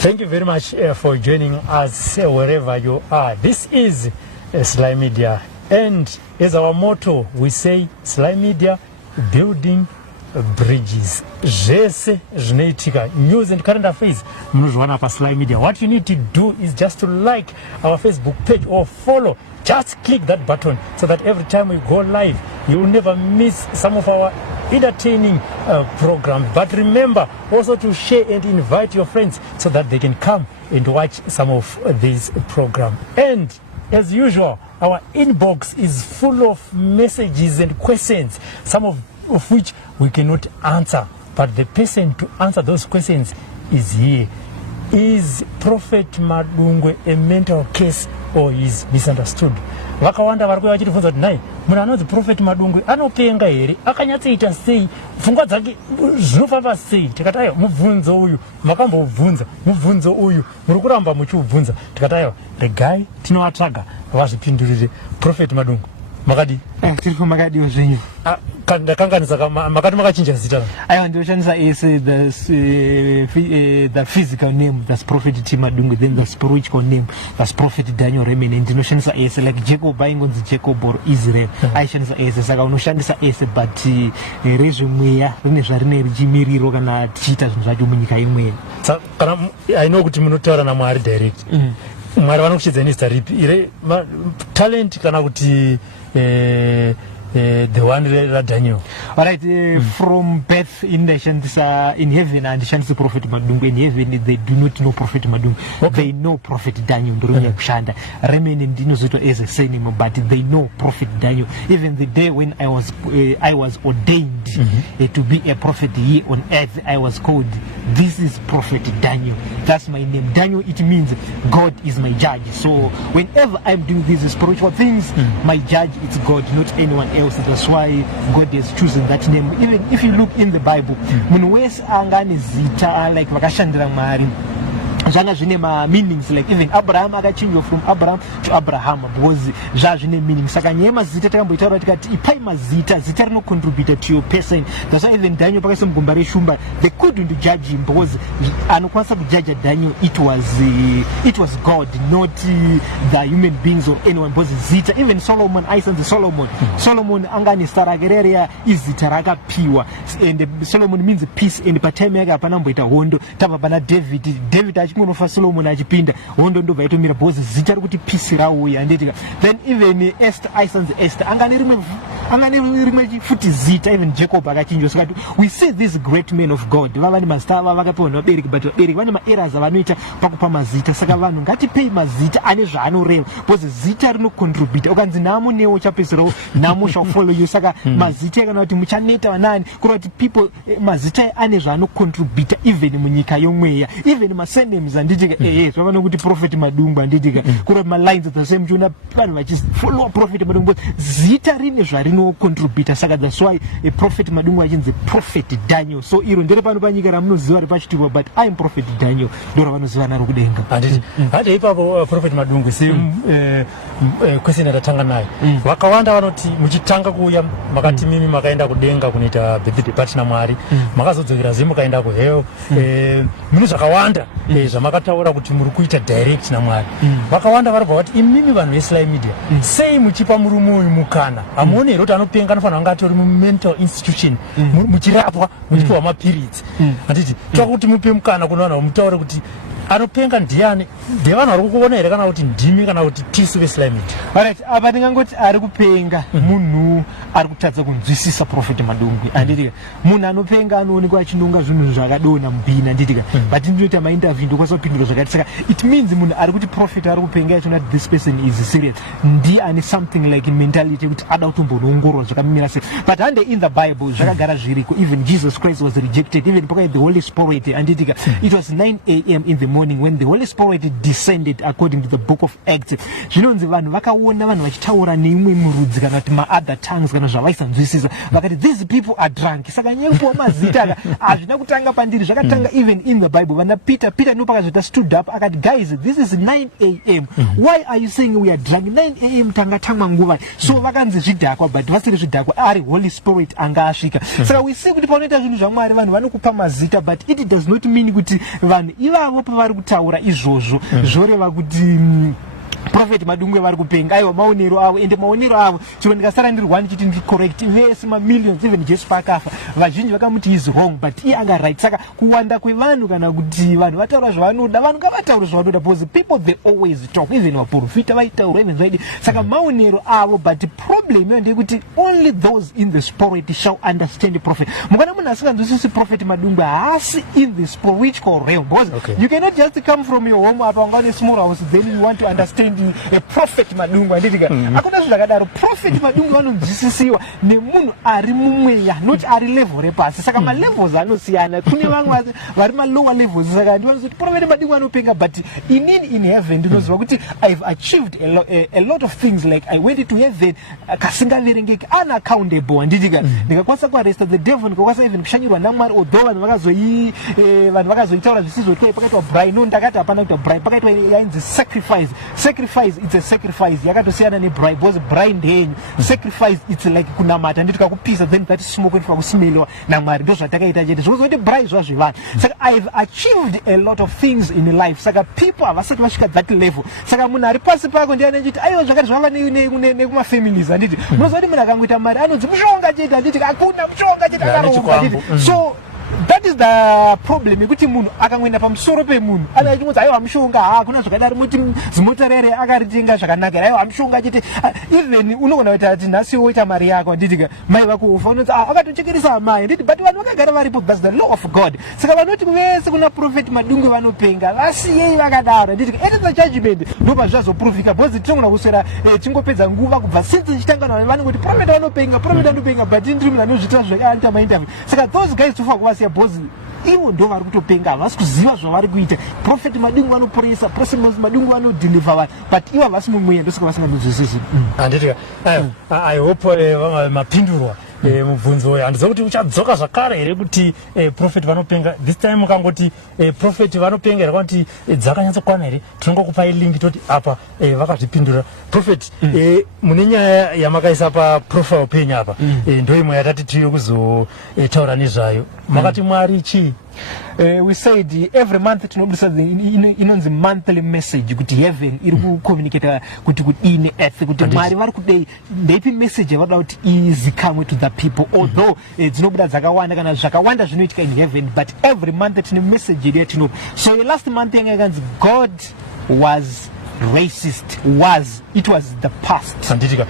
Thank you very much for joining us wherever you are. This is SlyMedia, and as our motto, we say SlyMedia, building bridges. Jesse Geneitica, news and current affairs. SlyMedia. What you need to do is just to like our Facebook page or follow. Just click that button so that every time we go live, you will never miss some of our entertaining programs. But remember also to share and invite your friends so that they can come and watch some of these programs. And as usual, our inbox is full of messages and questions, some of which we cannot answer. But the person to answer those questions is here. Is Prophet Madungwe a mental case or is misunderstood? Vakawanda varikuya vachitifunza kuti nai munhu anonzi Prophet Madungwe anopenga here, akanyatsoita sei, pfungwa dzake zvinofamba sei? Tikati aiwa mubvunzo uyu makambobvunza, mubvunzo uyu muri kuramba muchiubvunza. Tikati aiwa regai tinovatsvaga vazvipindurire. Prophet Madungwe makadi tiri makadiwo zvenyu ndakanganisa makati makachinja zita. Aiwa ndoshandisa ese the physical name, that's Prophet T Madungwe, then the spiritual name, that's Prophet Daniel Remene, and ndinoshandisa ese like Jacob aingonzi Jacob or Israel. Aishandisa ese saka unoshandisa ese but resume rine zvarine richimiriro kana tichiita zvinhu zvacho munyika imwe. Kana I know kuti munotaura naMwari direct. Mwari vanokuchidzeni zita ripi? Ire talent kana kuti the one Daniel. All right, from birth in the Shandisa in heaven and Shandisa Prophet Madungwe in heaven, they do not know Prophet Madungwe. Okay. They know Prophet Daniel. Shanda remain in Dinosuto as a surname, but they know Prophet Daniel. Even the day when I was ordained to be a prophet here on earth, I was called, this is Prophet Daniel. That's my name. Daniel, it means God is my judge. So whenever I'm doing these spiritual things, my judge is God, not anyone else. That's why God has chosen that name. Even if you look in the Bible, munwes angani zita like vakashandira Mwari zvanga zvine meanings, like even Abraham akachinjwa from Abraham to Abraham because zvine meaning. Saka nyaya mazita takamboitaura tikati ipai mazita, zita rinocontribute to your person. That's why even Daniel pakaisa mugomba reshumba, they couldn't judge him because anokwanisa kujudge Daniel, it was God, not the human beings or anyone. Because zita, even Solomon, aisanzi Solomon angani staragereria is zita rakapiwa, and Solomon means peace, and patime yake hapana mboita hondo tapa pana David achimonofa Solomon achipinda hondo ndo vaitomira because zita rikuti peace rauya ndetika. Then even Esther aisanzi Esther angani rimwe futi zita, even Jacob akachinjwa. So we see these great men of God vavani mazita vakapiwa nevabereki, but vabereki vane maerrors avanoita pakupa mazita. Saka vanhu ngatipei mazita ane zvaanoreva because zita rinocontribute. Ukanzi nhamo newo chapedzisirawo nhamo shall follow you. Saka mazita kana kuti muchaneta vanani kureva kuti people mazita ane zvaanocontribute even munyika yomweya, even masendems anditika zvavano kuti Prophet Madungwe anditika kureva malines at the same time vanhu vachifollow Prophet Madungwe zita rine zvarinocontribute. Saka that's why a Prophet Madungwe achinzi Prophet Daniel. So iro ndere pano panyika ramunoziva ripachitibva, but I am Prophet Daniel ndoro vanoziva naro kudenga. Hadi ipapo Prophet Madungwe question yatatanga nayo vakawanda vanoti muchitanga kuuya makati mimi makaenda kudenga kunoita birthday party naMwari, makazodzokera zve mukaenda kuhell, mune zvakawanda zvamakataura kuti muri kuita direct naMwari. Vakawanda varibva kuti imimi vanhu veSlyMedia sei muchipa murume uyu mukana? Hamuoni here kuti anopenga anofanira kunge atori mumental institution muchirapwa muchipiwa mapirids. Handiti toda kuti mupe mukana kuno vanhu vamutaure kuti anopenga ndiani, ndevanhu vari kukuona here kana kuti ndimi kana kuti tisu veSlyMedia? Alright, apa ndingangoti ari kupenga munhu ari kutadza kunzwisisa Prophet Madungwe. Anditika munhu anopenga anoonekwa achinonga zvinhu zvakadona mubhini anditika, but ndinoita mainterview ndokwanisa kupindura zvakati. Saka it means munhu ari kuti Prophet ari kupenga achona this person is serious, ndi ane something like mentality kuti ada kutombonoongorwa zvakamira sei. But hande in the Bible zvakagara zviriko, even Jesus Christ was rejected, even pokai the Holy Spirit anditika. It was 9 a.m. in the morning when the Holy Spirit descended according to the book of Acts. Zvinonzi vanhu vakaona vanhu vachitaura neimwe murudzi kana kuti other tongues kana zvavaisanzwisisa, vakati these people are drunk. Saka nyepo mazita hazvina kutanga pandiri, zvakatanga even in the Bible. Vana Peter ndopakazota stood up akati guys, this is 9 a.m. Why are you saying we are drunk? 9 a.m. tangatangwa nguva. So vakanzi zvidhakwa, but vasiri zvidhakwa ari Holy Spirit anga asvika. Saka we see kuti panoita zvinhu zvaMwari vanhu vanokupa mazita, but it does not mean kuti vanhu ivavo pavari vari kutaura izvozvo zvoreva kuti Prophet Madungwe vari kupenga aiwa maonero avo ende maonero avo chero ndikasara ndiri one chiti ndiri correct vese mamillions even Jesu paakafa vazhinji vakamuti is wrong but iye anga right saka kuwanda kwevanhu kana kuti vanhu vataura zvavanoda vanhu ngavataure zvavanoda because people they always talk even vaprofita vaitaura even zvaidi saka maonero avo but problem iyo ndeyekuti only those in the spirit shall understand the prophet mukana munhu asinganzwisisi Prophet Madungwe haasi in the spiritual realm because you cannot just come from your home apa ungane small house then you want to understand a Prophet Madungwe anditika akuna zvakadaro Prophet Madungwe vanonzwisisiwa nemunhu ari mumweya not ari level repasi saka ma levels anosiyana kune vamwe vari ma lower levels saka ndinoziva kuti Prophet Madungwe anopenga but in heaven ndinoziva kuti I've achieved a lot of things like I went to heaven kasingaverengeki unaccountable anditika ndikakwanisa kuarresta the devil ndikakwanisa even kushanyirwa naMwari although vanhu vakazoitaura zvisizvo kuti pakaitwa bribe no ndakati hapana kuita bribe pakaitwa yainzi sacrifice it's a sacrifice yakatosiyana nebribe because bribe ndenyu sacrifice it's like kunamata nditi kakupisa then that smoke inofa kusmeliwa naMwari ndo zvatakaita chete zvokuti bribe zvazvevanhu saka I've achieved a lot of things in life saka people havasati vasvika that level saka munhu ari pasi pako ndiye anechiti aiwa zvakati zvava nekumafamilies anditi munoziva kuti munhu akangoita mari anonzi mushonga chete anditi hakuna mushonga chete akaromba anditi so that is the problem yekuti munhu akangoenda pamusoro pemunhu anachimudza aiwa mushonga hakuna zvakadaro muti zimotarere akaritenga zvakanaka aiwa mushonga chete even unogona kuita kuti nhasi woita mari yako nditika mai vako ufa unonzi akatochekeresa mai nditi but vanhu vakagara varipo that's the law of God saka vanoti vese kuna Prophet Madungwe vanopenga vasiyei vakadaro nditika it is the judgment ndopa zvazoprofika because tinogona kuswera tingopedza nguva kubva since tichitanga navanhu vanongoti Prophet vanopenga but ndiri munhu anozviita zvakaita mainterview saka those guys tofa kuvasiya bozi ivo ndo vari kutopenga havasi kuziva zvavari kuita Prophet Madungwe vanoporesa Prophet Madungwe vanodeliver vanhu but ivo havasi mumweya ndosaka vasinganzwisisi anditika I hope mapindurwa mubvunzo uyu handiziva kuti uchadzoka zvakare here kuti Prophet vanopenga this time ukangoti Prophet vanopenga here kuti dzakanyatsokwana here tinongokupai link toti apa vakazvipindura Prophet mune nyaya yamakaisa paprofile penyu apa ndo imwe yatati tiyo kuzotaura nezvayo makati Mwari chii we said every month tinobudisa inonzi monthly message kuti heaven iri kucommunicate kuti kudini earth kuti Mwari vari kudei ndeipi message yavada kuti izikamwe to the people although dzinobuda dzakawanda kana zvakawanda zvinoitika in heaven but every month tine message iri yatinopa so last month yanga yakanzi God was racist it was the past anditika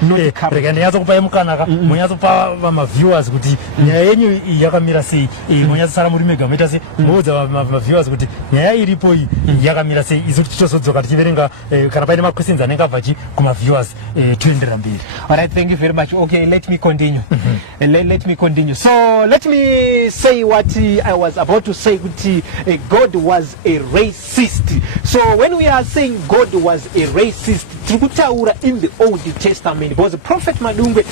rega ndanyatsokupai mukanaka munyatsopa vamaviewers kuti nyaya yenyu yakamira sei munyatsosara muri mega moita sei moudza vamaviewers kuti nyaya iripo iyi yakamira sei isu tichizodzoka tichiverenga kana paine maquestions anenge abva kumaviewers toendera mberi. Alright, thank you very much. Okay, let me continue. Let me continue. So let me say what I was about to say. God was a racist. So when we are saying God was a racist, tikutaura in the Old Testament because Prophet Madungwe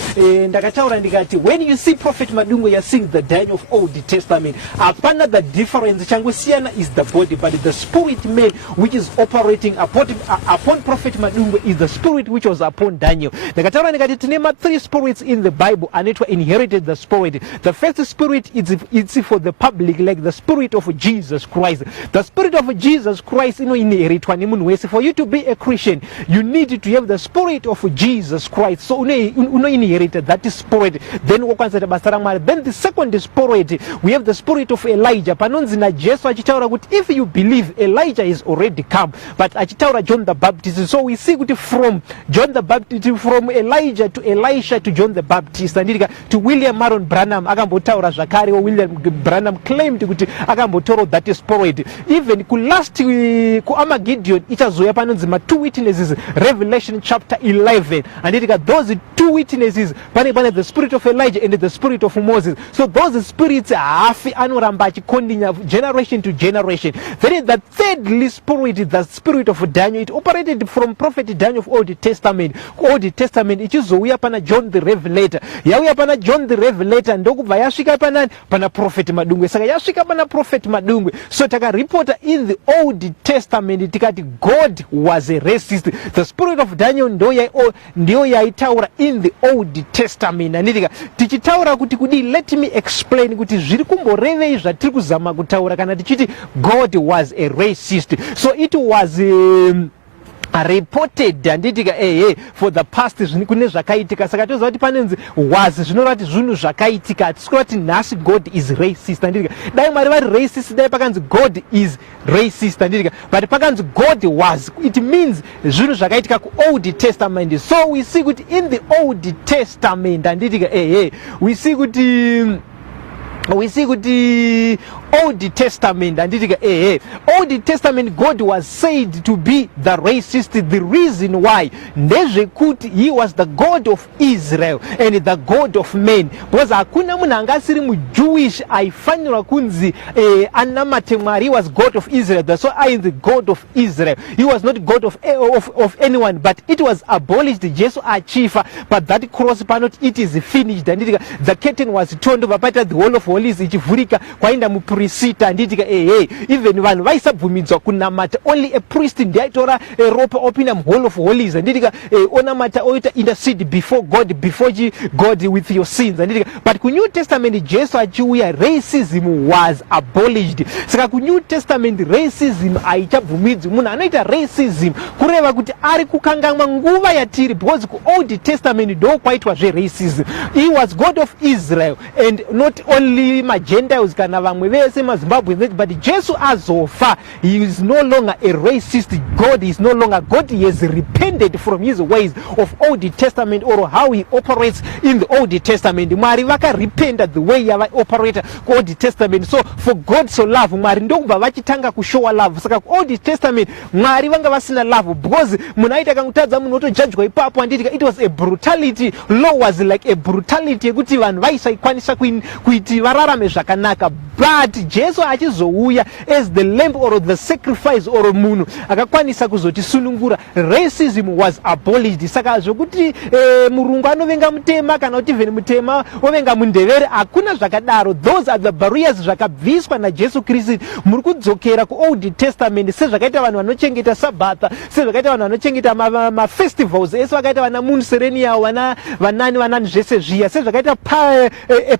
ndakataura ndikati when you see Prophet Madungwe you are seeing the Daniel of Old Testament. Apana the difference changosiyana is the body but the spirit man which is operating upon Prophet Madungwe is the spirit which was upon Daniel. Ndakataura ndikati tinema three spirits in the Bible and it inherited the spirit. The first spirit it's for the public like the spirit of Jesus Christ. The spirit of Jesus Christ inheritwa nemunhu wese. For you to be a Christian you need to have the spirit of Jesus Christ. So inherited that spirit. Then the second spirit we have the spirit of Elijah. Panonzi na Jesu achitaura kuti if you believe Elijah is already come but achitaura John the Baptist. So we see kuti from John the Baptist from Elijah to Elisha to John the Baptist and to William Marion Branham akambotaura zvakare. William Branham claimed kuti akambotaura that spirit. Even last ku Armageddon ichazoya panonzi ma two witnesses Revelation chapter 11 and it got those two witnesses pane the spirit of Elijah and the spirit of Moses. So those spirits hafi anoramba achikondinya generation to generation. Then the thirdly spirit, the spirit of Daniel, it operated from prophet Daniel of Old Testament ichizouya pana John the Revelator. Yauya pana John the Revelator ndokubva yasvika pana Prophet Madungwe. Saka yasvika pana Prophet Madungwe. So taka reporter in the Old Testament tikati God was a racist. The spirit story of Daniel ndio yaitaura in the Old Testament. Anditika tichitaura kuti kudi, let me explain kuti zviri kumborevei zvatiri kuzama kutaura kana tichiti God was a racist. So it was reported anditika for the past kune zvakaitika, saka toziva kuti panenzi was zvinoreva kuti zvinhu zvakaitika, hatisikura kuti nhasi God is racist anditika. Dai Mwari vari racist, dai pakanzi God is racist anditika, but pakanzi God was, it means zvinhu zvakaitika ku Old Testament. So we see kuti in the Old Testament anditika we see kuti Old Testament anditika Old Testament God was said to be the racist. The reason why ndezvekuti he was the God of Israel and the God of men, because hakuna munhu angasiri muJewish aifanirwa kunzi anamate Mwari. He was God of Israel, that's why I am the God of Israel. He was not God of anyone, but it was abolished. Jesu achifa, but that cross panot, it is finished anditika. The curtain was torn over, but the whole of holies ichivhurika kwaenda mupriesita anditika even vanhu vaisabvumidzwa kunamata, only a priest ndiaitora ropa opinda muhall of holies anditika onamata oita intercede before God with your sins anditika. But ku New Testament Jesu achiuya, racism was abolished. Saka ku New Testament racism haichabvumidzwi. Munhu anoita racism kureva kuti ari kukanganwa nguva yatiri, because ku Old Testament ndo kwaitwa racism. He was God of Israel and not only Gentiles kana vamwe vese maZimbabweans, but Jesu azofa, he is no longer a racist God. He is no longer God. He has repented from his ways of Old Testament or how he operates in the Old Testament. Mwari vakarependa the way yava operate ku Old Testament. So for God so love Mwari ndokubva vachitanga kushowa love. Saka ku Old Testament Mwari vanga vasina love, because munhu aita kangutadza munhu otojudgwa ipapo anditika. It was a brutality. Law was like a brutality yekuti vanhu vaisaikwanisa kuiti vararame zvakanaka. But Jesu achizouya as the lamb or the sacrifice or munhu akakwanisa kuzotisunungura, racism was abolished. Saka zvokuti murungu anovenga mutema kana kuti even mutema ovenga mundevere, hakuna zvakadaro. Those are the barriers zvakabviswa naJesu Kristu. Muri kudzokera ku Old Testament sezvakaita vanhu vanochengeta Sabbatha, sezvakaita vanhu vanochengeta mafestivals ese vakaita vana Moon Serenial, vanani zvese zviya, sezvakaita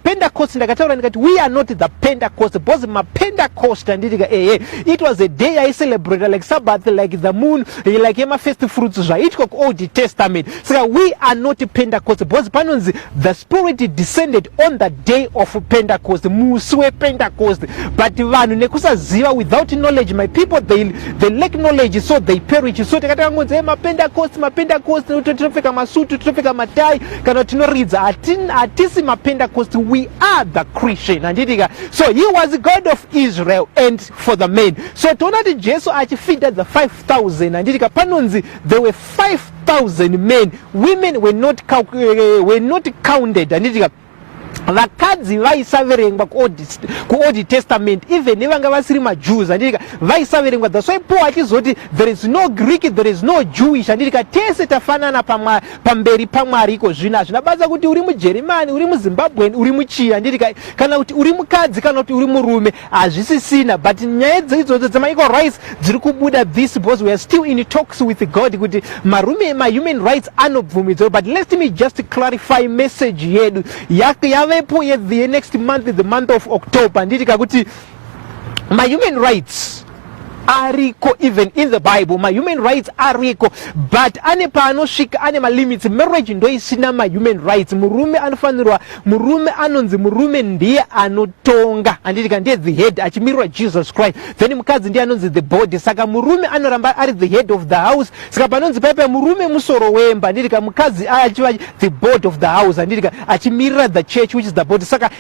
Pentecost. Ndakataura ndikati we are not the Pentecost, because Pentecost anditika it was a day I celebrated like Sabbath, like the moon, like ema first fruits zvaitwa ku Old Testament. So we are not Pentecost, because panonzi the Spirit descended on the day of Pentecost, musi wePentecost. But vanhu nekusaziva, without knowledge, my people they lack knowledge, so they perish. So takatanga ngonzi maPentecost tinopfeka masutu, tinopfeka matai kana tinoridza, hatisi maPentecost. We are the Christian anditika. So he was God of Israel and for the men. So tona ti Jesu achifeed the 5,000 anditika. Panonzi there were 5,000 men. Women were not counted anditika. vakadzi vaisaverengwa ku Old Testament, even nevanga vasiri maJews anditika vaisaverengwa. That's why Paul achizoti there is no Greek, there is no Jewish anditika, tese tafanana pamberi paMwari iko zvina. Zvinabaza kuti uri muJeremani, uri muZimbabwean, uri muchii anditika, kana kuti uri mukadzi kana kuti uri murume, hazvisisina. But nyaya idzodzo dzema-equal rights dziri kubuda this, because we are still in talks with God kuti ma human rights anobvumidzwa. But let me just clarify message yedu yavepo the next month, the month of October anditika kuti my human rights ariko even in the Bible. My human rights ariko, but ane panosvika ane malimits. Marriage ndo isina ma human rights. Murume anofanirwa, murume anonzi murume ndiye anotonga anditika, ndiye the head achimirwa Jesus Christ, then mukadzi ndiye anonzi the body. Saka murume anoramba ari the head of the house. Saka panonzi paipa murume musoro wemba anditika, mukadzi achiva the board of the house anditika, achimirira the church which is the body. Saka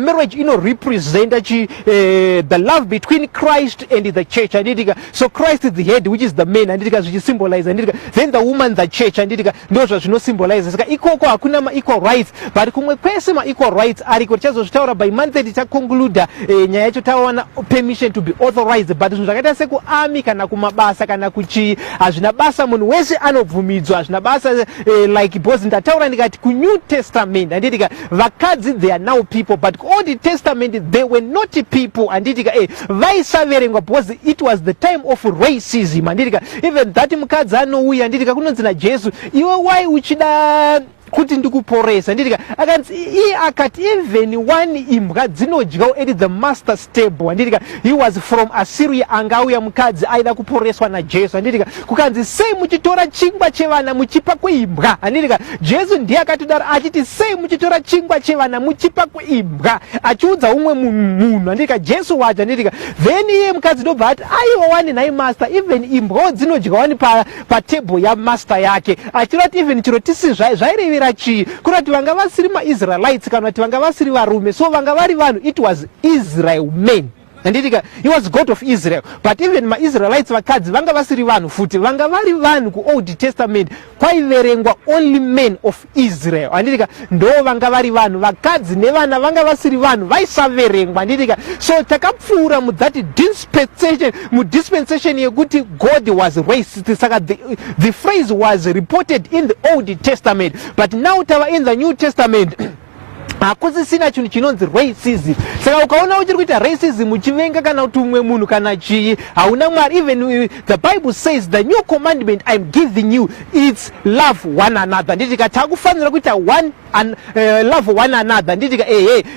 marriage represent the love between Christ and the church anditika. So Christ is the head which is the man anditika, which symbolize anditika, then the woman the church anditika, ndozvo zvino symbolize. Saka ikoko hakuna ma equal rights, but kumwe kwese ma equal rights ariko. Tichazozvitaura by month tichaconclude nyaya yacho, tawana permission to be authorized. But zvinhu zvakaita seku army kana kumabasa kana kuchi, hazvina basa munhu wese anobvumidzwa, hazvina basa like boss. Ndataura ndikati ku New Testament anditika vakadzi they are now people, but ku Old Testament they were not people anditika vaisaverengwa, because it it was the time of racism handitika. Even that mukadzi anouya handitika kunonzi naJesu, iwe why uchida kuti ndikuporesa handitika, akanzi iye akati even one imbwa dzinodyawo at the master's table handitika. He was from Assyria, angauya mukadzi aida kuporeswa naJesu handitika, kukanzi sei muchitora chingwa chevana muchipa kuimbwa handitika. Jesu ndiye akatodaro achiti sei muchitora chingwa chevana muchipa kuimbwa, achiudza umwe munhu handitika. Jesu wacho handitika. Then iye mukadzi ndobva ati aiwa wani nai master, even imbwawo dzinodya wani pa table yamaster yake, achirati even chiro tisi zvairevera chii, kurati vanga vasiri maIsraelites kana kuti vanga vasiri varume, so vanga vari vanhu, it was Israel men handitika. He was God of Israel, but even maIsraelites vakadzi vanga vasiri vanhu futi, vanga vari vanhu kuOld Testament kwaiverengwa only men of Israel handitika, ndo vanga vari vanhu, vakadzi nevana vanga vasiri vanhu vaisaverengwa handitika. So takapfuura mudhat dispensation yekuti God was racist, saka the phrase was reported in the Old Testament, but now tava in the New Testament hakusisina chinhu chinonzi racism. Saka ukaona uchiri kuita racism uchivenga kana kuti umwe munhu kana chii, hauna Mwari. Even the Bible says the new commandment I'm giving you, it's love one another handitika. Takufanira kuita one and love one another handitika.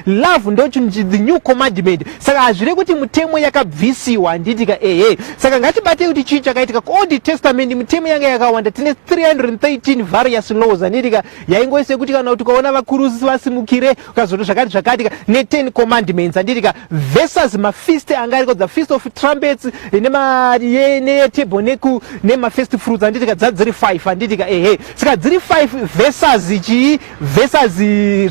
Love ndo chinhu, the new commandment. Saka hazvire kuti mutemo yakabvisiwa handitika. Saka ngatibate kuti chii chakaitika kuOld Testament. Mitemo yanga yakawanda, tine 313 various laws handitika, yaingoise kuti kana kuti ukaona vakurusi vasimukire ukazoto zvakati zvakatika ne10 commandments handitika, versus mafeast anga ariko, the feast of trumpets netabernacle nemafirst fruits handitika, dziri 5 handitika. Saka dziri 5 versus chii, versus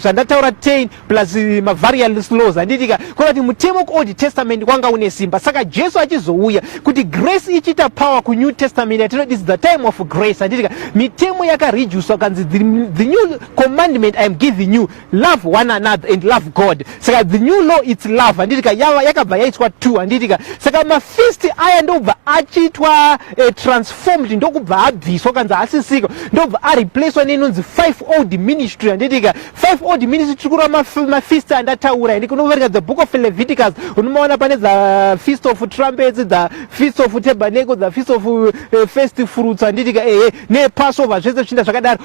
zvandataura 10 plus mavarious laws handitika. Kurati mutemo kuOld Testament kwanga une simba. Saka Jesu achizouya kuti grace ichita power kuNew Testament, yatinoti it's the time of grace handitika. Mitemo yakareduced kanzi the new commandment I'm giving you, love one another and love God. Saka the new law it's love handitika, yakabva yaitwa 2 handitika. Saka mafeast aya ndobva achitwa transformed, ndokubva abviswa kanzi asisiko, ndobva areplacewa nenonzi 5 old ministry handitika. 5 old ministry kuri mafeast andataura handika. Unoverenga the book of Leviticus, unomaona pane the feast of trumpets, the feast of tabernacle, the feast of first fruits handitika, nepassover, zvese zvichinda zvakadaro,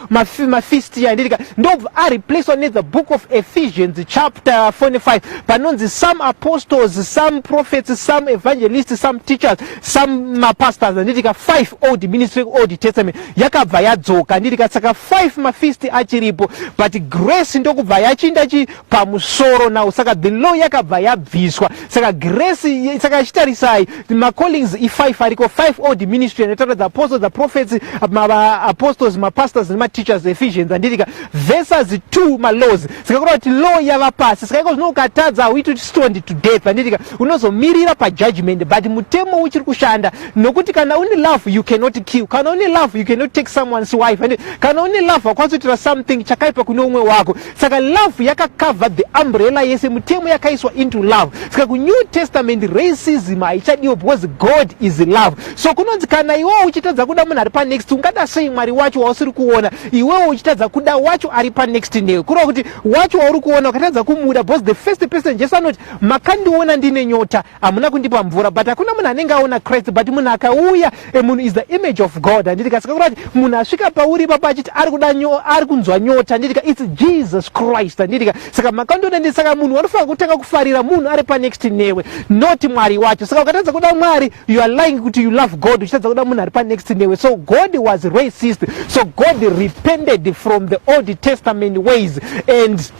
mafeast handitika, ndobva areplacewa ne the book of Ephesians chapter 45, panonzi some apostles, some prophets, some evangelists, some teachers, some pastors handitika. 5 old ministry Old Testament yakabva yadzoka handitika. Saka 5 mafeast achiripo, but grace ndokubva yachinda pamusoro nawo. Saka the law yakabva yabviswa. Saka grace, saka chitarisai macallings i5 ariko, 5 old ministry anotaura the apostles, the prophets, apostles, mapastors nemateachers, Ephesians handitika, versus 2 malaws. Saka kuri kuti law yava pasi. Saka iko zvino ukatadza hauiti stoned to death handitika, unozomirira pajudgment. But mutemo uchiri kushanda nokuti kana une love you cannot kill, kana une love you cannot take someone's wife, kana une love hakwanisi kuitira something chakaipa kune umwe wako. Saka love yakacover the umbrella yese, mutemo yakaiswa into love. Saka kuNew Testament racism haichadiwo because God is love. So kunonzi kana iwewe uchitadza kuda munhu ari panext, ungada sei Mwari wacho wausiri kuona, iwewe uchitadza kuda wacho ari panext newe, kureva kuti wacho wauri kuona ukatadza kumuda, because the first person Jesu anoti makandiona ndine nyota hamuna kundipa mvura, but hakuna munhu anenge aona Christ, but munhu akauya, munhu is the image of God handitika. Saka kurati munhu asvika pauri papa achiti ari kunzwa nyota handitika, it's Jesus Christ handitika. Saka makandiona ndi, saka munhu anofanira kutanga kufarira munhu ari panext newe, not Mwari wacho. Saka ukatadza kuda Mwari, you are lying kuti you love God uchitadza kuda munhu ari panext newe. So God was racist, so God repented from the Old Testament ways, and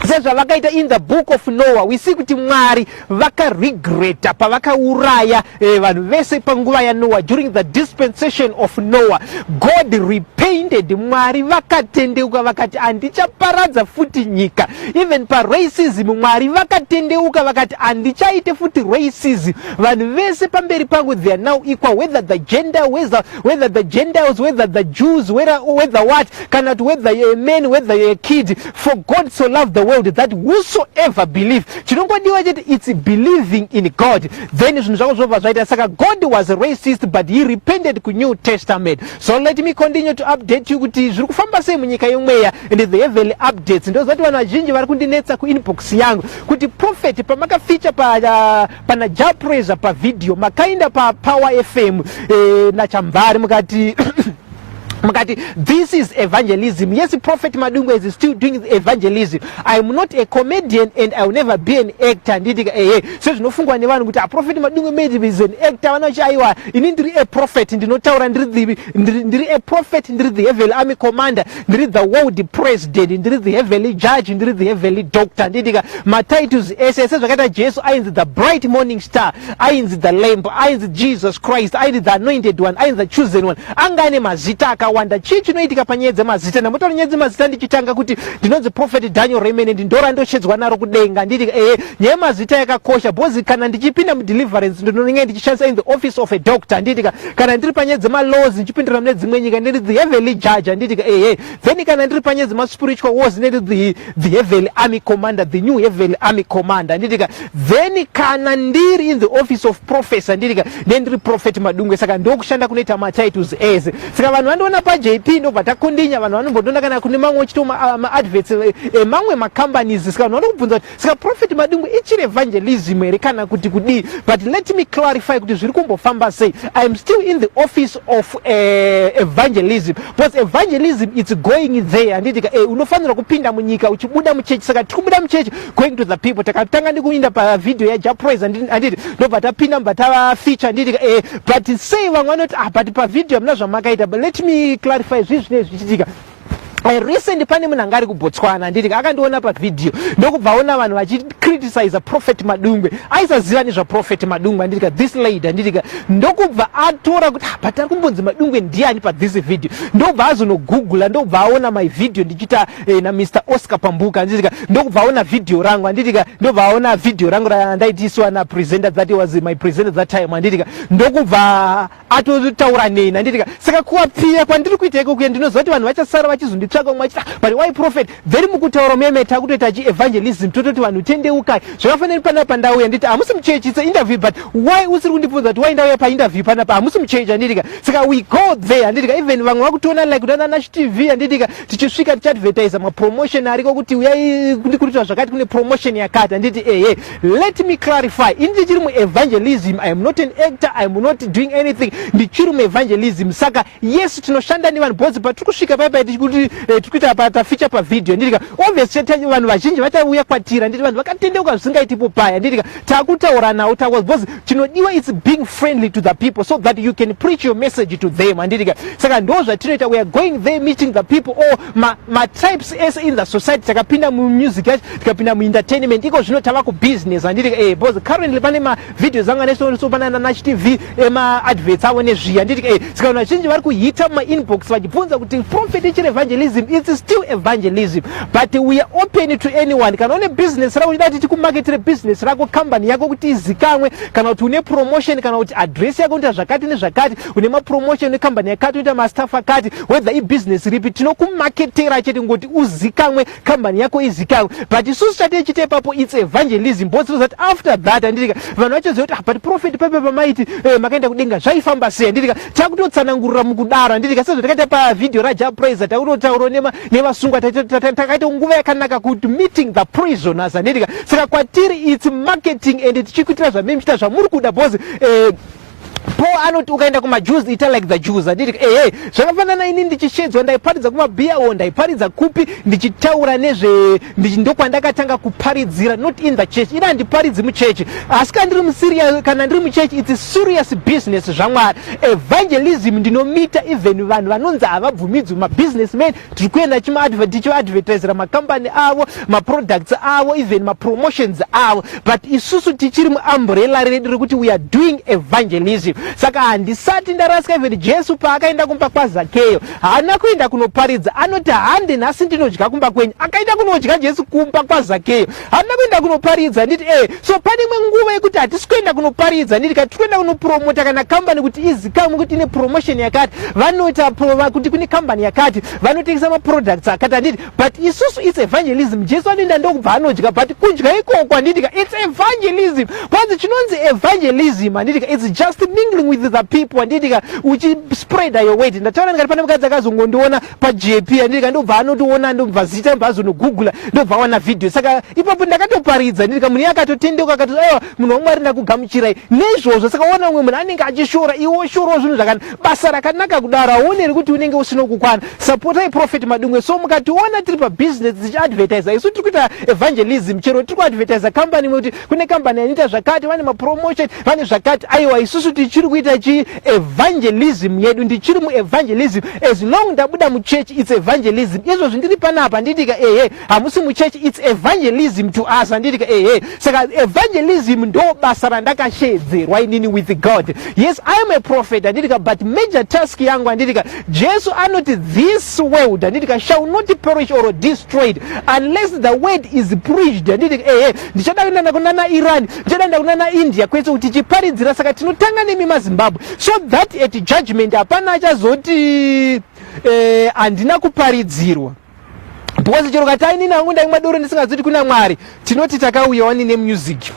sezvavakaita in the book of Noah, we see kuti Mwari vakaregreta pavakauraya vanhu vese panguva yaNoah. During the dispensation of Noah, God repented. Mwari vakatendeuka vakati handichaparadza futi nyika. Even paracism Mwari vakatendeuka vakati handichaite futi racism. Vanhu vese pamberi pangu they are now equal, whether the gender, whether the Gentiles, whether the Jews, whether what, kana whether a man, whether a kid. For God so loved the world child that whosoever believe. Chinongodiwa chete it's believing in God. Then zvinhu zvako zvobva zvaita. Saka God was racist but he repented ku New Testament. So let me continue to update you kuti zviri kufamba sei munyika yomweya and the heavenly updates. Ndozvati vanhu vazhinji vari kundinetsa ku inbox yangu kuti Prophet pamakafeature pana Japraiser pa video makaenda pa Power FM nachamvari mukati Mukati, this is evangelism. Yes, Prophet Madungwe is still doing evangelism. I am not a comedian and I will never be an actor. So no fungwa ne vanhu kuti Prophet Madungwe maybe is an actor. Vanachaiwa inindiri a prophet ndinotaura ndiri a prophet ndiri the heavenly army commander ndiri the world president ndiri the heavenly judge ndiri the heavenly doctor ndidika my titles ss zvakaita Jesu ainzi the bright morning star ainzi the lamb ainzi Jesus Christ ainzi the anointed one ainzi the chosen one angane mazita wanda chii chinoitika panyaya dzemazita ndamutaura nyaya dzemazita ndichitanga kuti ndinonzi Prophet Daniel Remnant ndora ndoshedzwa naro kudenga nditi nyaya mazita yakakosha bhozi kana ndichipinda mudeliverance ndinonenge ndichishandisa in the office of a doctor nditika kana ndiri panyaya dzemalaws ndichipindira mune dzimwe nyika ndiri the heavenly judge nditika then kana ndiri panyaya dzemaspiritual wars ndiri the heavenly army commander the new heavenly army commander nditika then kana ndiri in the office of professor nditika ndiri Prophet Madungwe saka ndokushanda kunoita matitles ese saka vanhu vandoona pa JP ndobva takundinya vanhu vanombondoona kana kune mamwe chito adverts mamwe companies saka vanhu vanokubvunza kuti saka Prophet Madungwe ichiri evangelism here kana kuti kudi but let me clarify kuti zviri kumbofamba sei. I am still in the office of evangelism because evangelism it's going there anditi unofanira kupinda munyika uchibuda muchechi saka tikubuda muchechi going to the people takatanga ndikuinda pa video ya Japraiser anditi ndobva tapinda mbata feature anditi but say vamwe vanoti but pa video amuna zvamakaita but let me clarify zvizvi zvichitika. Recently pane munhu anga ari kuBotswana nditi akandiona pa video ndokubvaona vanhu vachicriticize Prophet Madungwe aisaziva nezva Prophet Madungwe nditi this lady nditi ndokubva atora kuti but ari kumbonzi Madungwe ndiani pa this video ndobva azonogoogle ndobva aona my video ndichita na Mr Oscar Pambuka nditi ndokubva aona video rangu nditi ndobva aona video rangu randaitiswa na presenter that was my presenter that time nditi ndokubva atotaura neni nditi saka kuwapfiya kwandiri kuita iko kuya ndinoziva kuti vanhu vachasara vachizondi tsvaka mwachita but why Prophet very mukutaura memeta kutoita evangelism tototi vanhu tendeukai zvakafanira pana pandauya nditi amusi muchechi it's interview but why usiri kundibvunza kuti why ndauya pa interview panapa amusi muchechi anditika saka we go there anditika even vamwe vakutoona like kutana na TV anditika tichisvika tichadvertise ma promotion ariko kuti uyai kundikuita zvakati kune promotion yakati anditi let me clarify inji chiri mu evangelism I am not an actor I am not doing anything ndichiri mu evangelism saka yes tinoshanda nevanhu both but tikusvika papa kuti tukuita pata feature pa video ndika obviously vanhu vazhinji vachauya kwatira nditi vanhu vakatendeuka zvisingaitipo paya ndika takutaura nawo because chinodiwa it's being friendly to the people so that you can preach your message to them ndika saka ndo zvatinoita we are going there meeting the people or ma types as in the society takapinda mu music tikapinda mu entertainment iko zvino tava ku business ndika because currently pane ma videos anga neso pana na TV ma adverts avo nezviya ndika saka vanhu vazhinji vari kuhita ma inbox vachibvunza kuti Prophet ichiri evangelism it's still evangelism but we are open to anyone kana une business rako uchida kuti tikumarketire business rako company yako kuti izikamwe kana kuti une promotion kana kuti address yako unoita zvakati nezvakati une ma promotion company yakati unoita ma staff akati whether i business ripi tinokumarketera chete ngoti uzikamwe company yako izikamwe but isusu chate chite papo it's evangelism but so that after that andika vanhu vachizoya kuti but Prophet pepe pamaiti makaenda kudenga zvaifamba sei andika takutotsanangurira mukudaro andika sezvo takaita pa video ra Japraiser takutotaura nevasungwa takaita nguva yakanaka kuti meeting the prisoners andika saka kwatiri it's marketing and tichikuitira zvamemichita zvamuri kuda because Paul anoti ukaenda kumaJews ita like the Jews anditi zvakafanana ini ndichishedzwa ndaiparidza kumabhiya o ndaiparidza kupi ndichitaura nezve ndokwandakatanga kuparidzira not in the church ina ndiparidzi muchechi asi kana ndiri muserious kana ndiri muchechi it's serious business zvamwari evangelism ndinomita even vanhu vanonzi havabvumidzwi mabusinessmen tiri kuenda tichiadvertisera macompany avo maproducts avo even mapromotions avo but isusu tichiri muumbrella redu rekuti we are doing evangelism saka handisati ndarasika even Jesu paakaenda kumba kwaZakeyo haana kuenda kunoparidza, anoti hande nhasi ndinodya kumba kwenyu, akaenda kunodya Jesu kumba kwaZakeyo, haana kuenda kunoparidza. Nditi so pane imwe nguva yekuti hatisi kuenda kunoparidza, nditi tiri kuenda kunopromota kana kambani kuti izikamwe kuti ine promotion yakati, vanoita kuti kune kambani yakati vanotengesa maproducts akati. Handiti but isusu it's evangelism. Jesu anoenda ndokubva anodya, but kudya ikoko handiti it's evangelism. Kwanzi chinonzi evangelism handiti it's just mingling with the people handiti uchispread your weight. Ndataura ndikati pane mukadzi akazongondiona paJP handiti ndobva anotiona, ndobva zita mbazonogoogle ndobva wana video. Saka ipapo ndakatoparidza handiti munhu akatotendeuka akati aiwa munhu waMwari ndakugamuchirai nezvozvo. Saka ona umwe munhu anenge achishora, iwo shorawo zvinhu zvakana, basa rakanaka kudaro aoneri kuti unenge usino kukwana. Supportai Prophet Madungwe. So mukationa tiri pabusiness tichiadvertisa, isu tiri kuita evangelism, chero tiri kuadvertisa company kuti kune company yanoita zvakati, vane mapromotion, vane zvakati, aiwa isusu tichiri kuita evangelism yedu, ndichiri muevangelism. As long ndabuda muchechi it's evangelism. Izvozvo ndiri panapa nditika hamusi muchechi it's evangelism to us nditika saka evangelism ndo basa randakashedzerwa inini with God. Yes, I am a prophet nditika, but major task yangu nditika Jesu anoti this world nditika shall not perish or destroyed unless the word is preached nditika ndichada kuenda kunana Iran, ndichada kunana India kwese kuti chiparidzira. Saka tinotanga nemi maZimbabwe so that at judgment hapana achazoti andina kuparidzirwa. Because chero kati inini hangu ndaimwadoro ndisingazoti kuna Mwari, tinoti takauya wani nemusic.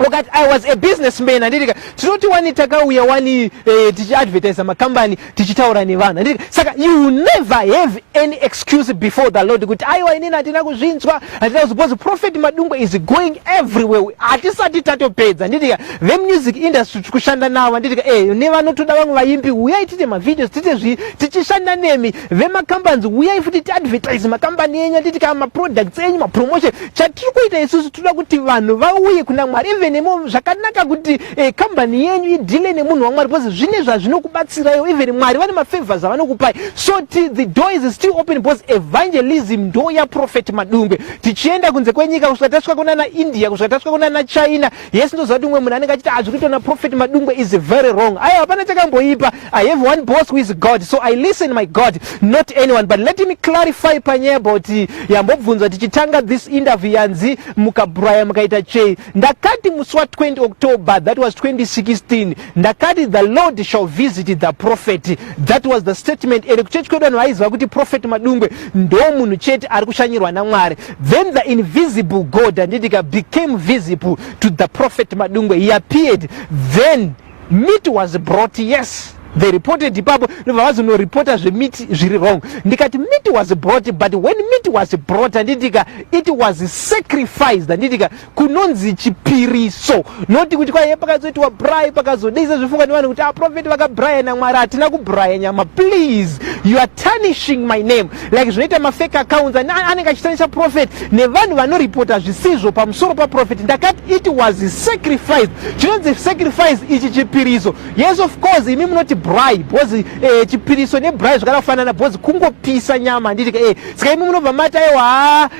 Wakati I was a businessman handika tinoti wani takauya wani tichiadvertisa makambani tichitaura nevana handika. Saka you never have any excuse before the Lord kuti aiwa inini hatina kuzvinzwa, hatina kuzipoza. Prophet Madungwe is going everywhere, hatisati tatopedza handika. Vemusic industry tikushanda navo handika nevanotoda vamwe vaimbi uyai tite mavideos tite tichishanda nemi. Vemakambani uyai futi tiadvertise makambani enyu handika, maproducts enyu, mapromotion. Chatiri kuita isusu toda kuti vanhu vauye kuna Mwari. Even zvakanaka kuti kambani yenyu idhile nemunhu waMwari, because zvine zvazvinokubatsirayo. Even Mwari vane mafavors avanokupai. So the door is still open, because evangelism ndo yaProphet Madungwe. Tichienda kunze kwenyika kusvika tasvika kunana India, kusvika tasvika kunana China, yes ndozati umwe munhu anenge achiti zvekuitwa Prophet Madungwe is very wrong. Aiwa hapana chakamboipa. I have one boss who is God, so I listen my God, not anyone. But let me clarify panyaya about yambobvunzwa tichitanga this interview yanzi mukabraya mukaita chei. Ndakati musi wa 20 October, that was 2016, ndakati the Lord shall visit the prophet. That was the statement. Eri kuchechi kwedu vanhu vaiziva kuti Prophet Madungwe ndo munhu chete ari kushanyirwa naMwari. Then the invisible God handidika became visible to the Prophet Madungwe. He appeared. Then meat was brought. Yes, they reported ipapo no reporters meat zviri wrong. Ndikati meat was brought, but when meat was brought handidika it was sacrificed handidika kunonzi chipiriso, noti kuti kwa pakazoitwa braai pakazodeisa zvifunga nevanhu kuti prophet vakabraya naMwari. Hatina kubraya nyama, please, you are tarnishing my name. Like zvinoita mafake accounts anenge achitanisha prophet nevanhu vanoripota zvisizvo pamusoro paProphet. Ndakati it was sacrificed. Chinonzi sacrifice ichi chipiriso. Yes, of course imi munoti braai, because chipiriso nebraai zvakafanana, because kungopisa nyama handiti saka imi munobva mati aiwa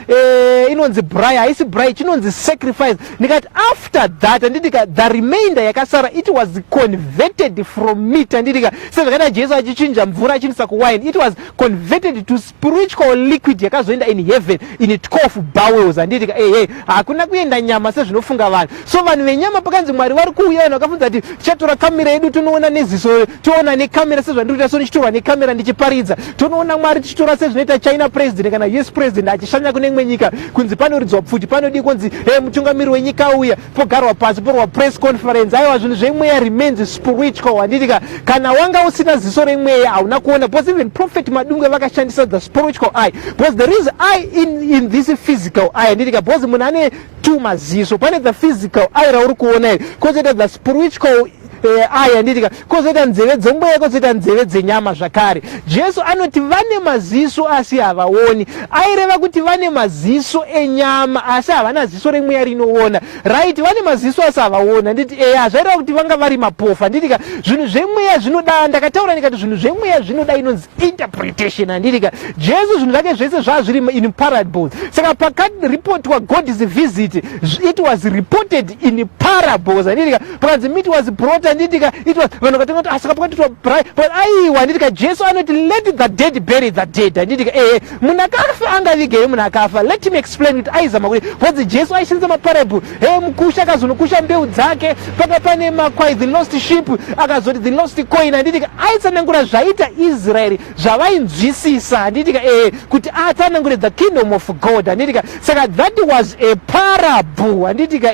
inonzi braai, haisi braai, chinonzi sacrifice. Ndikati after that handidika the remainder yakasara it was converted from meat handidika sezvakaita Jesu achichinja mvura achinisa kuwine, it was converted to spiritual liquid yakazoenda in heaven in 12 bowels handidika hakuna kuenda nyama sezvinofunga vanhu. So vanhu venyama pakanzi Mwari vari kuuya vanhu vakafunza kuti tichatora kamera yedu tonoona neziso, toona nekamera sezvandikuita so ndichitorwa nekamera ndichiparidza, tonoona Mwari tichitora sezvinoita China president kana US president achishanya kune imwe nyika kunzi panoridzwa pfuti, panodi kunzi mutungamiri wenyika uya pogarwa pasi porwa press conference. Aiwa zvinhu zvemweya remains spiritual handidika. Kana wanga usina ziso remweya hauna kuona, because even Prophet Madungwe vakashandisa the spiritual eye, because there is eye in this physical eye handidika, because munhu ane two maziso, pane the physical eye rauri kuona iri, kozoita the spiritual aya handidika, kozoita nzeve dzemweya, kozoita nzeve dzenyama zvakare. Jesu anoti vane maziso asi havaoni. Aireva kuti vane maziso enyama asi havana ziso remweya rinoona, right? Vane maziso asi havaona. Nditi hazvaireva kuti vanga vari mapofu handidika. Zvinhu zvemweya zvinoda, ndakataura ndikati zvinhu zvemweya zvinoda inonzi interpretation handidika. Jesu zvinhu zvake zvese zvazviri in parables. Saka pakaripotwa God's visit, it was reported in parables handidika. Pakanzi meat was brought handitika it was vanhu vakatenga kuti asaka pakati but aiwa handitika Jesu anoti let the dead bury the dead handitika munhu akafa angavigei munhu akafa. Let me explain kuti aizama kuti what's Jesu aishandisa maparable mukusha akazonokusha mbeu dzake paka pane makwai the lost sheep akazoti the lost coin handitika aitsanangura zvaita Israeri zvavainzwisisa handitika kuti atsanangure the kingdom of God handitika saka that was a parable handitika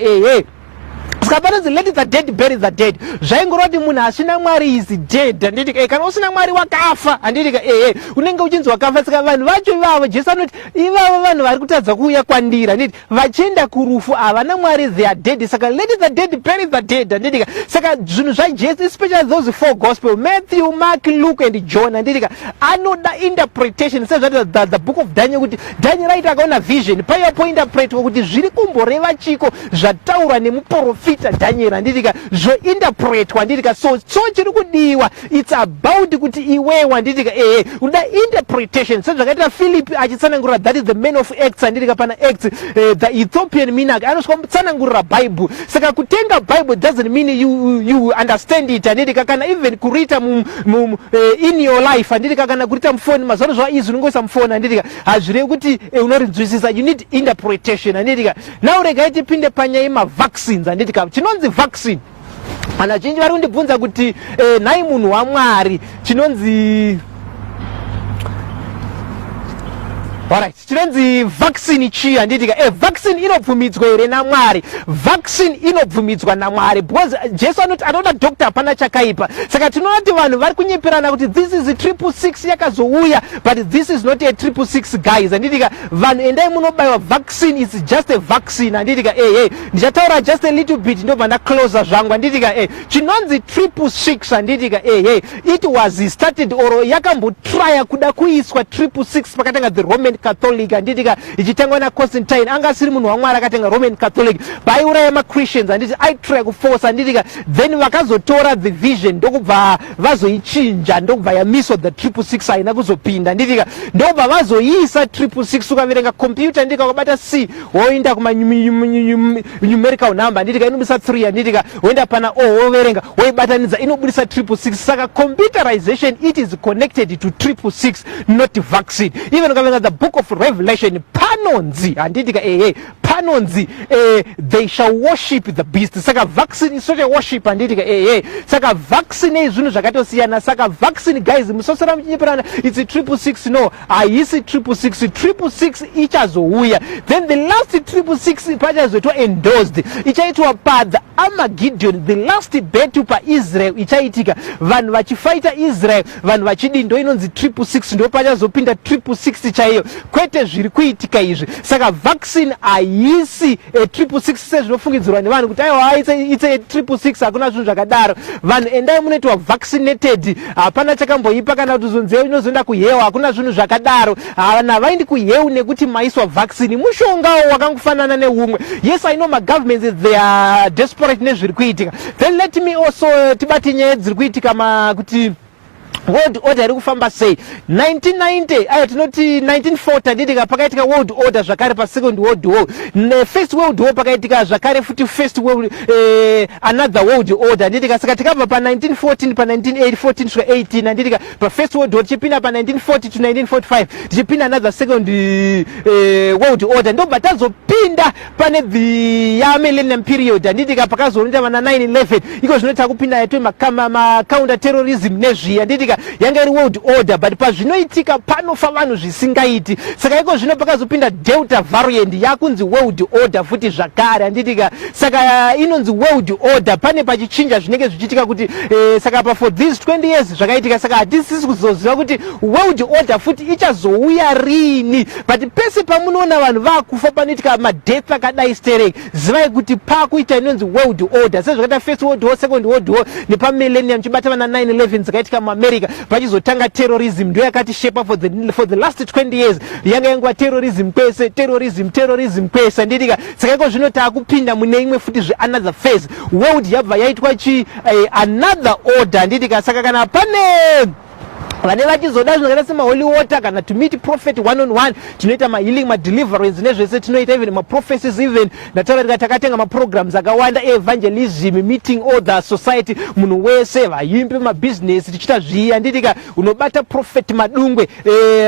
sikapanonzi let the dead bury the dead zvaingoreva kuti munhu asina Mwari is dead handitika kana usina Mwari wakafa handitika unenge uchinzi wakafa. Saka vanhu vacho ivavo Jesu anoti ivavo vanhu vari kutadza kuuya kwandiri handiti vachienda kurufu havana Mwari they are dead. Saka let the dead bury the dead handitika saka zvinhu zvaJesu especially those four gospel Matthew, Mark, Luke and John handitika anoda interpretation sezvati the book of Daniel kuti Daniel aita akaona vision paipo interpretwa kuti zviri kumboreva chiko zvataurwa nemuprofita Daniel handitika zvointerpretwa handitika so chiri kudiwa it's about kuti iwewe handitika unoda interpretation sezvakaita Philip achitsanangurira that is the man of Acts handitika pana Acts the Ethiopian minag anosvika kutsanangurira Bible. Saka kutenga Bible doesn't mean you understand it handitika kana even kurita in your life handitika kana kurita mufoni mazano zvaizi unongoisa mufoni handitika hazvirevi kuti unorinzwisisa you need interpretation handitika. Now regai tipinde panyaya yemavaccines handitika chinonzi vaccine vanhu vazhinji vari kundibvunza kuti nhai munhu waMwari chinonzi alright chinonzi vaccine chii handitika vaccine inobvumidzwa here naMwari vaccine inobvumidzwa naMwari because Jesu anoti anoda doctor hapana chakaipa. Saka tinoona kuti vanhu vari kunyepirana kuti this is 666 yakazouya but this is not a 666 guys handitika vanhu endai munobaiwa vaccine is just a vaccine handitika ndichataura just a little bit ndobva ndacloser zvangu handitika chinonzi 666 handitika it was started or yakambotrya kuda kuiswa 666 pakatanga the Roman Catholic handitika ichitangwa na Constantine anga asiri munhu waMwari akatenga Roman Catholic vaiuraya maChristians handiti aitry kuforce handitika then vakazotora the vision ndokubva vazoichinja ndokubva yamiswa the 666 haina kuzopinda handitika ndokubva vazoiisa 666 ukaverenga computer handika ukabata C woenda kuma numerical number handitika inobudisa 3 handitika woenda pana O woverenga woibatanidza inobudisa 666. Saka computerization it is connected to 666 not vaccine. Even ukaverenga the book of Revelation panonzi handitika panonzi they shall worship the beast. Saka vaccine is such a worship handitika saka vaccine zvinhu zvakatosiyana. Saka vaccine guys musosara muchinyepirana it's 666 no haisi 666 ichazouya then the last 666 pachazoitwa endorsed ichaitwa pa the Armageddon the last battle pa Israel ichaitika vanhu vachifighta Israel vanhu vachidi ndo inonzi 666 ndo pachazopinda 666 chaiyo kwete zviri kuitika izvi. Saka vaccine haisi 666 sezvinofungidzirwa nevanhu kuti aiwa it's 666 hakuna zvinhu zvakadaro. Vanhu endai munoitwa vaccinated hapana chakamboipa kana kuti zonzeo inozoenda kuhewa hakuna zvinhu zvakadaro. Vanhu havaendi kuhewu nekuti maiswa vaccine mushongawo wakangofanana neumwe. Yes I know my governments they are desperate nezviri kuitika. Then let me also tibati nyaya dziri kuitika kuti world order iri kufamba sei 1990 ayo tinoti 1940 handitika pakaitika world order zvakare pa second world war first world war pakaitika zvakare futi first world another world order handitika. Saka tikabva pa 1914 pa 1914 to 18 handitika pa first world war tichipinda pa 1940 to 1945 tichipinda another second world order ndobva tazopinda pane the millennium period handitika pakazoonda vana 9/11 iko zvinoita kupinda yaitwa ma counter terrorism nezvi handitika yanga iri world order but pazvinoitika panofa vanhu zvisingaiti. Saka iko zvino pakazopinda delta variant yakunzi world order futi zvakare handitika. Saka inonzi world order pane pachichinja zvinenge zvichiitika kuti saka pa for these 20 years zvakaitika. Saka hatisisi kuzoziva kuti world order futi ichazouya rini but pese pamunoona vanhu vakufa panoitika madeath akadai stereki zivai kuti pakuita inonzi world order sezvakaita first world war second world war nepa millennium chibata vana 9/11 dzakaitika muAmerica pachizotanga terrorism ndo yakati shape for the last 20 years yanga yangwa terrorism kwese handitika. Saka iko zvino taakupinda mune imwe futi another phase world yabva yaitwa another order handitika. Saka kana pane vane vachizoda zvakaita semaholy water kana to meet prophet one on one, tinoita mahealing, madeliverance nezvese tinoita, even maprophecies, even nataura tika takatenga maprograms akawanda evangelism, meeting all the society, munhu wese, vaimbi, mabusiness, tichita zviya. Nditika unobata Prophet Madungwe.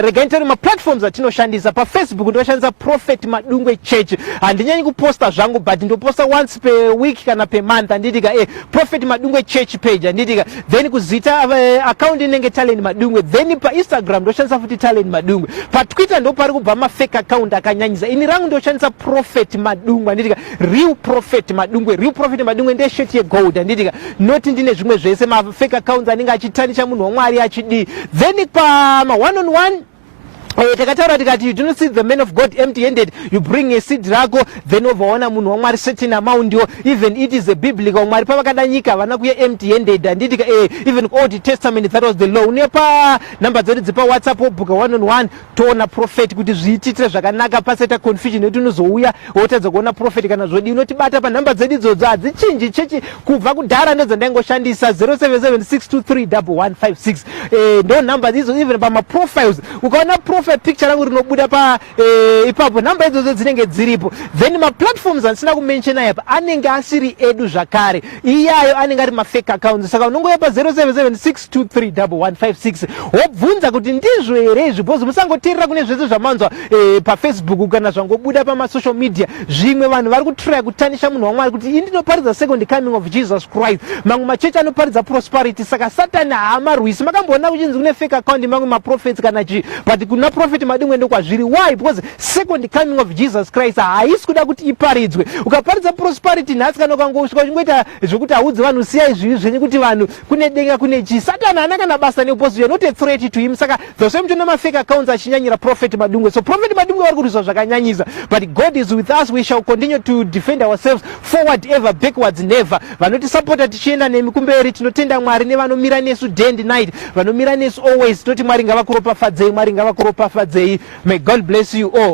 Regai nitauri maplatforms atinoshandisa pafacebook ndoshandisa Prophet Madungwe Church. Handinyanyi kuposta zvangu but ndoposta once per week kana per month. Nditika Prophet Madungwe Church page. Nditika then kuzita account inenge Talent Madungwe, then pa Instagram ndoshandisa futi Talent Madungwe, pa Twitter ndo pari kubva ma fake account akanyanyisa. Ini rangu ndoshandisa Prophet Madungwe. Nditika real Prophet Madungwe, real Prophet Madungwe ndiye shirt ye gold. Nditika not ndine zvimwe zvese ma fake accounts anenge achitanisha munhu wamwari achidi. Then pa ma one on one takataura tikati you do not see the man of God empty handed, you bring a seed rako, then overona munhu wamwari certain amount yo, even it is a biblical mwari pavakadanyika vana kuya empty handed. Anditika even Old Testament that was the law. Unepa number dzedu dzipa WhatsApp obuka one on one toona prophet kuti zviititire zvakanaka paseta confusion yetu inozouya wotadza kuona prophet kana zvodi unotibata pa number dzedu idzodzo hadzichinji chechi kubva kudhara ndedzandaingoshandisa 0776231156 ndo number idzo. Even pama profiles ukaona profile picture rangu rinobuda pa ipapo number idzodzo dzinenge dziripo. Then ma platforms ansina kumenshena yapa anenge asiri edu zvakare, iyayo anenge ari ma fake accounts. Saka unongoya pa 0776231156 wobvunza kuti ndizvo here izvi, because musangoteerera kune zvese zvamanzwa pa Facebook kana zvangobuda pa ma social media. Zvimwe vanhu vari kutry kutanisha munhu wamwari kuti ini ndinoparidza second coming of Jesus Christ, mamwe machechi anoparidza prosperity. Saka Satani haamarwisi. Makamboona kuchinzi kune fake account mamwe maprophets kana chi, but kuna Prophet Madungwe ndokwazviri. Why? Because second coming of Jesus Christ haisi kuda kuti iparidzwe. Ukaparidza prosperity nhasi kana ukangosvika uchingoita zvokuti haudzi vanhu siyai zvivi zvenyu kuti vanhu kune denga kune chi, Satani hana kana basa neposi, you're not a threat to him. Saka the same to nama fake accounts achinyanyira Prophet Madungwe. So Prophet Madungwe vari kurwiswa zvakanyanyisa, but God is with us. We shall continue to defend ourselves, forward ever, backwards never. Vanotisapota tichienda nemi kumberi, tinotenda Mwari nevanomira nesu day and night, vanomira nesu always. Tinoti Mwari ngavakuropafadzei, Mwari ngavakuropafadzei. May God bless you all.